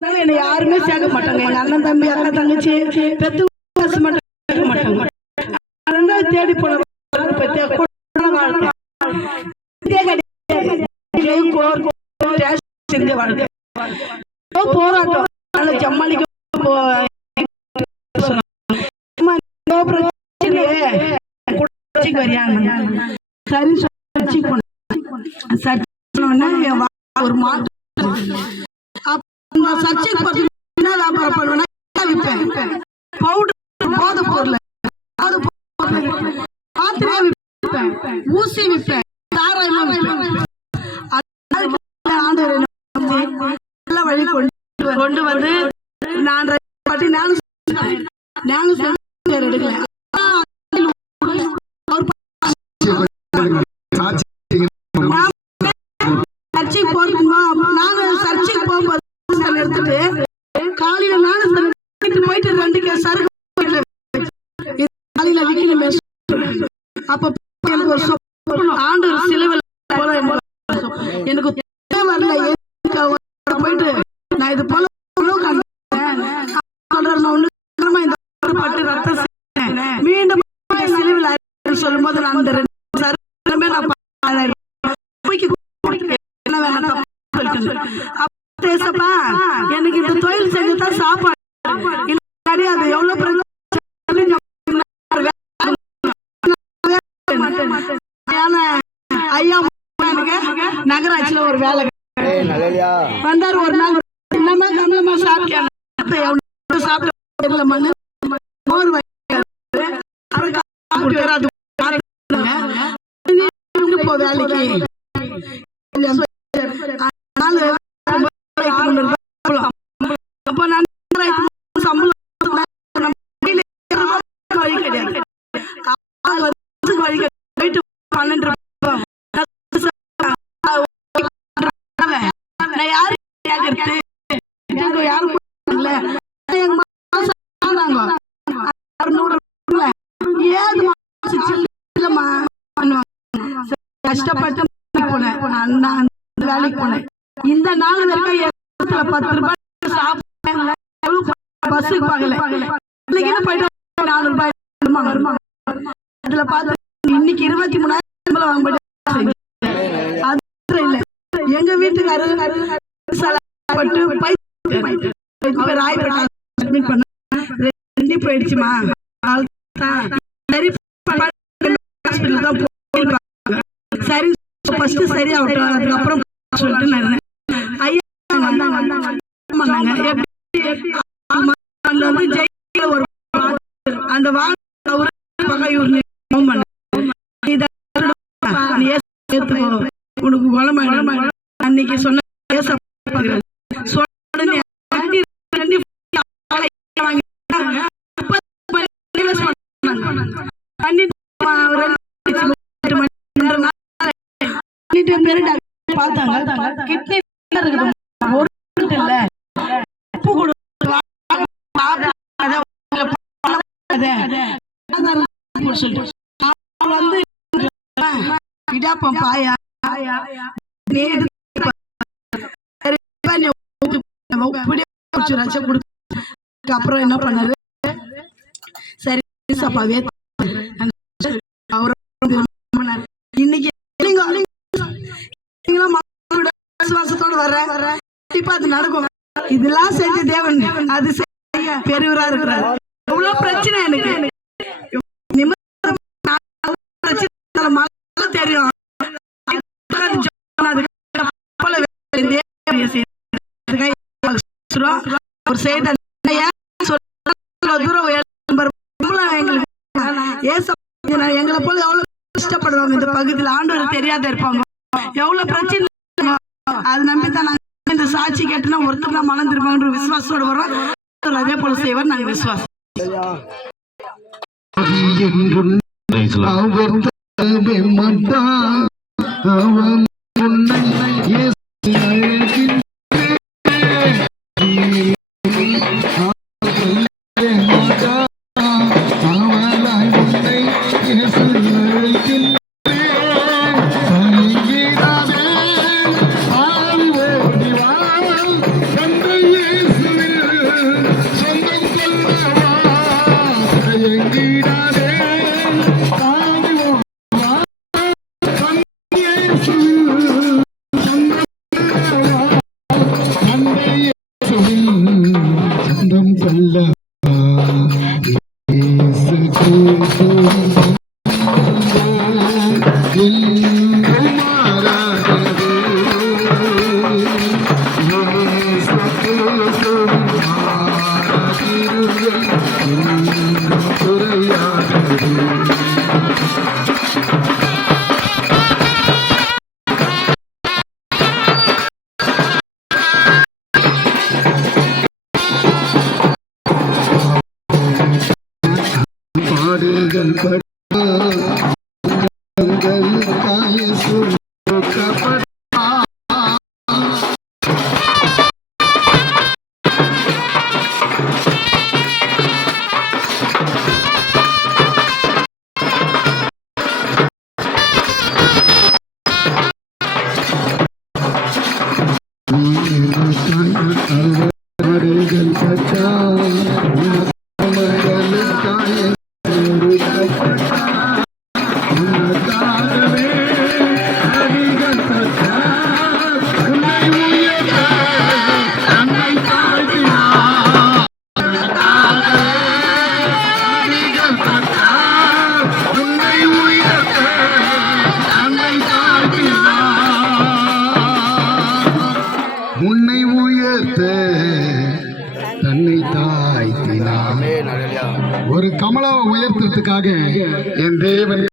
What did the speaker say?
என்னை யாருமே சேர்க்க மாட்டாங்க. எங்க அண்ணன் தம்பி அக்கா தங்கச்சி பெத்து மட்டும் சேர்க்க மாட்டாங்க. ரெண்டாவது தேடி போன போராட்டம் சமாளிக்க ஒரு மாட்டு சர்ச்சைக்கு வியாபாரம் பண்ணுவேன். பவுடர் போதை பொருள் மாத்திரையா விற்பேன், ஊசி விற்பேன், சாராயமா விற்பேன். ஆண்டவர் நல்ல வழி கொண்டு வந்து நான் எடுக்கல. சர்ச்சைக்கு போறதுமா நானும் சர்ச்சைக்கு போகும்போது எடுத்துட்டு காலையில நானும் போயிட்டு 2 கேஸ் சரக்கு காலையில விக்கணுமே. அப்ப எனக்கு ஒரு ஆண்டு சிலுவையில் எனக்கு வரல. போயிட்டு நான் இது போல மீண்டும் சிலுவையில் சொல்லும் போது நான் அந்த 2 சரக்குமே நான் என்ன வேணும் எனக்கு இந்த தொழில் செஞ்சுதான் சாப்பாடு கிடையாது. எவ்வளவு ஐயா நகராட்சியில ஒரு வேலை வந்தாரு. ஒரு நாள் எல்லாமே கமலமா சாப்பிட்டேன். கஷ்டப்பட்டு வேலைக்கு போனேன். இந்த நாள் வரைக்கும் 10 ரூபாய் பஸ்ஸுக்கு போகல. போயிட்டு 4 ரூபாய் அதுல பார்த்து இன்னைக்கு 23,000 வாங்க. எங்க வீட்டுக்காரு போயிடுச்சுமா. சரி ஃபர்ஸ்ட் சரி ஆகட்டும், அதுக்கப்புறம் சொல்லிட்டு நான் ஐயா அந்த உனக்கு குணமாயிடும் அன்னைக்கு சொன்ன கிட்னி இடாப்பம் பாயா அப்புறம் என்ன பண்ணாரு, சரி சப்பாவே இன்னைக்கு விசுவாசத்தோட வர்ற அது நடக்கும். இதெல்லாம் செஞ்ச தேவன் அது பெரியவரா இருக்கிறார். இவ்வளவு பிரச்சனை எனக்கு தெரியும். ஒரு செய்த எங்களை போல எவ்வளவு கஷ்டப்படுவாங்க இந்த பகுதியில். ஆண்டவர் தெரியாத இருப்பாங்க, எவ்வளவு பிரச்சனை. அது நம்பித்தான் நாங்க இந்த சாட்சி கேட்டுனா ஒருத்தர் தான் மனம் திருப்பாங்க விசுவாசத்தோட வரோம். அதே போல செய்வார் நாங்க விசுவாசம். Yes. இயேசுவின் சொந்தம் கொள்ள இயேசு கிறிஸ்துவின் என்றும் மாறாதது. இயேசு கிறிஸ்துவின் மாறாதிருங்கள் என்றும் குறையாதது. பாடுங்கள் படுங்களுக்காய சுமக்கப்பட்ட பாடுகள் பட்டால் உன்னை உயர்த்த தன்னை தாழ்த்தினார். ஒரு கமலாவை உயர்த்துறதுக்காக என் தேவன்